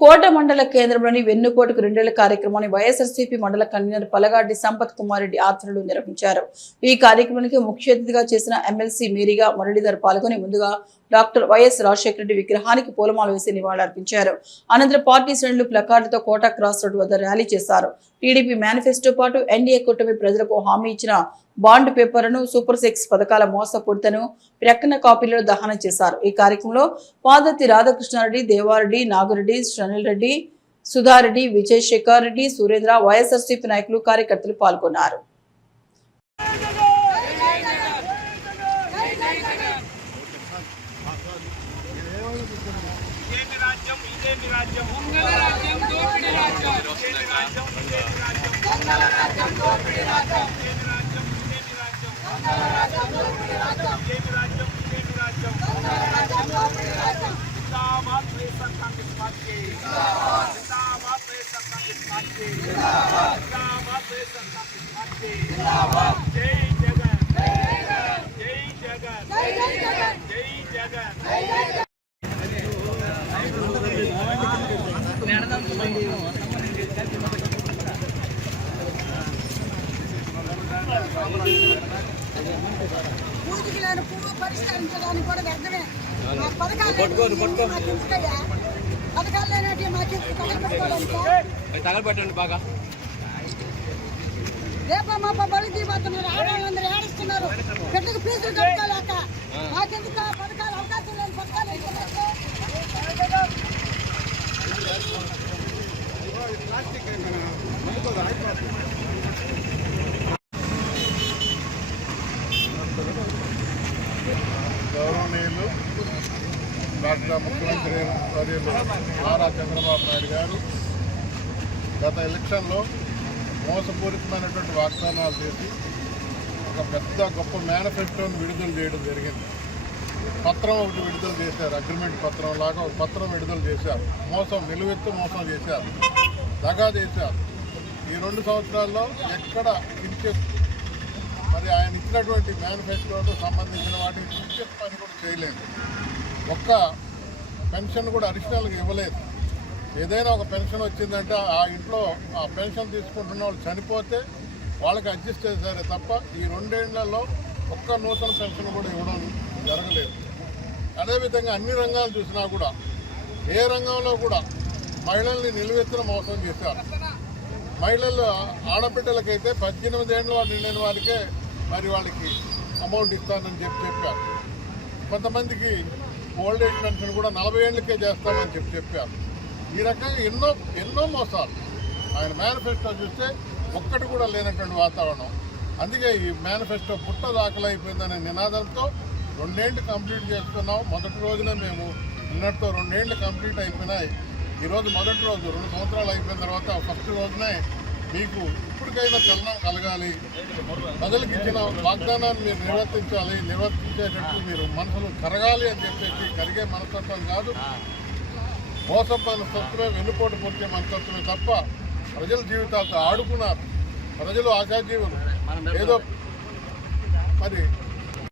కోట మండల కేంద్రంలోని వెన్నుపోటుకు 2 ఏళ్ల కార్యక్రమాన్ని వైఎస్ఆర్సీపీ మండల కన్వీనర్ పలగాడి సంపత్ కుమార్ రెడ్డి ఆధ్వర్యంలో నిర్వహించారు. ఈ కార్యక్రమానికి ముఖ్య అతిథిగా చేసిన ఎమ్మెల్సీ మేరీగా మురళీధర్ పాల్గొని ముందుగా డాక్టర్ వైఎస్ రాజశేఖర రెడ్డి విగ్రహానికి పూలమాల వేసి నివాళులర్పించారు. అనంతరం పార్టీ శ్రేణులు ప్లకార్డుతో కోట క్రాస్ రోడ్ వద్ద ర్యాలీ చేశారు. టీడీపీ మేనిఫెస్టో పాటు ఎన్డీఏ కూటమి ప్రజలకు హామీ ఇచ్చిన బాండ్ పేపర్ను, సూపర్ 6 పథకాల మోసపూరితను ప్రక్కన కాపీలలో దహనం చేశారు. ఈ కార్యక్రమంలో పాదతి రాధాకృష్ణారెడ్డి, దేవారెడ్డి, నాగురెడ్డి, షనిల్ రెడ్డి, సుధారెడ్డి, విజయ్ శేఖర్ రెడ్డి, సురేంద్ర, వైఎస్ఆర్సీపీ నాయకులు, కార్యకర్తలు పాల్గొన్నారు. పరిష్కరించడానికి కూడా వ్యర్థమే. పథకాలు లేనట్టు మాకు తగలబెట్టండి బాగా. రేపా మా బలి తీపోతున్నారు, ఆడవాళ్ళందరూ ఏడుస్తున్నారు. పెద్దకు ఫీజులు కట్టుకోలేక మాకెందుకు పథకాలు అవకాశం లేని పథకాలు గౌరవనీయులు రాష్ట్ర ముఖ్యమంత్రి వర్యులు నారా చంద్రబాబు నాయుడు గారు గత ఎలక్షన్లో మోసపూరితమైనటువంటి వాగ్దానాలు చేసి ఒక పెద్ద గొప్ప మేనిఫెస్టోని విడుదల చేయడం జరిగింది. పత్రం ఒకటి విడుదల చేశారు, అగ్రిమెంట్ పత్రం లాగా ఒక పత్రం విడుదల చేశారు. నిలువెత్తు మోసం చేశారు, దగా చేశారు. ఈ 2 సంవత్సరాల్లో ఎక్కడ కించెత్ మరి ఆయన ఇచ్చినటువంటి మేనిఫెస్టోకు సంబంధించిన వాటికి కించెత్ పని కూడా చేయలేదు. ఒక్క పెన్షన్ కూడా అడిషనల్గా ఇవ్వలేదు. ఏదైనా ఒక పెన్షన్ వచ్చిందంటే ఆ ఇంట్లో ఆ పెన్షన్ తీసుకుంటున్న వాళ్ళు చనిపోతే వాళ్ళకి అడ్జస్ట్ చేశారే తప్ప ఈ 2 ఏళ్లలో ఒక్క నూతన పెన్షన్ కూడా ఇవ్వడం జరగలేదు. అదేవిధంగా అన్ని రంగాలు చూసినా కూడా ఏ రంగంలో కూడా మహిళల్ని నిలువెత్తున మోసం చేశారు. మహిళలు ఆడబిడ్డలకైతే 18 ఏళ్ళ నిండిన వారికే మరి వాళ్ళకి అమౌంట్ ఇస్తానని చెప్పారు. కొంతమందికి ఓల్డ్ ఏజ్ పెన్షన్ కూడా 40 ఏళ్ళకే చేస్తామని చెప్పారు. ఈ రకంగా ఎన్నో మోసాలు ఆయన మేనిఫెస్టో చూస్తే ఒక్కటి కూడా లేనటువంటి వాతావరణం. అందుకే ఈ మేనిఫెస్టో పుట్ట దాఖలైపోయిందనే నినాదంతో 2 ఏళ్ళు కంప్లీట్ చేసుకున్నాం. మొదటి రోజునే మేము నిన్నటితో 2 ఏళ్ళు కంప్లీట్ అయిపోయినాయి. ఈరోజు మొదటి రోజు 2 సంవత్సరాలు అయిపోయిన తర్వాత ఫస్ట్ రోజునే మీకు ఇప్పటికైనా చలనం కలగాలి, ప్రజలకు ఇచ్చిన వాగ్దానాన్ని మీరు నిర్వర్తించేటట్టు మీరు మనసులు కరగాలి అని చెప్పేసి కరిగే మనస్తత్వం కాదు, మోసం మనస్తత్వమే, వెన్నుపోటు పొడిచే మనస్తత్వమే తప్ప ప్రజల జీవితాలతో ఆడుకున్నారు. ప్రజలు ఆశాజీవులు. ఏదో మరి